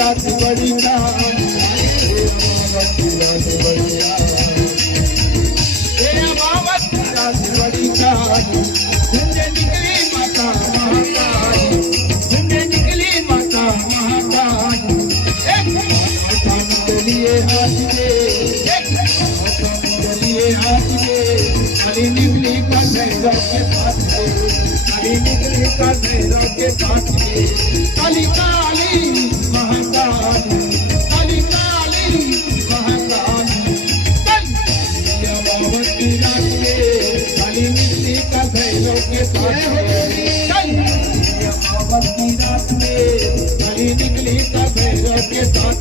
रात बड़ी ना रात बड़ी रात बड़ी ना झुंझे निकली माता महाकाली झुंझे निकली माता महाकाली के लिए हाथ के लिए हाथ के काली निकली का भैरव के पास काली निकली का भैरव के पास काली काली महाकाली काली काली महाकाली अमावस्या रात में काली निकली का भैरव के पास अमावस्या रात में काली निकली का भैरव के साथ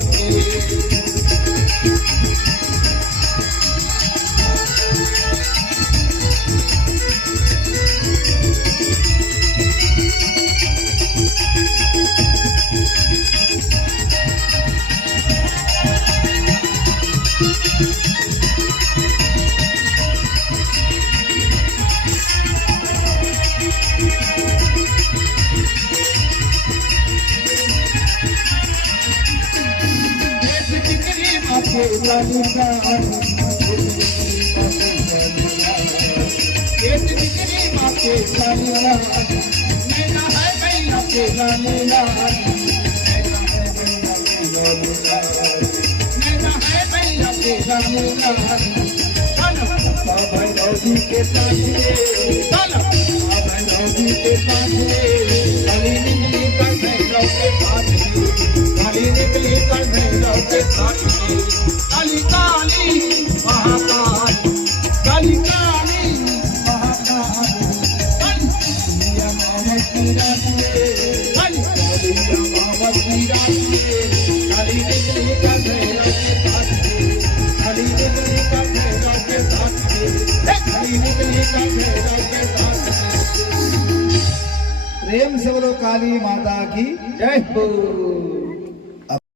के साथ काली निकली कर भैरव के पास काली निकली कर भैरव के साथ काली काली महाकाली काली काली महाकाली अमावस्या रात में अमावस्या रात में काली निकली कर भैरव के पास काली निकली कर भैरव के साथ काली निकली कर भैरव के साथ प्रेम से बोलो काली माता की जय हो।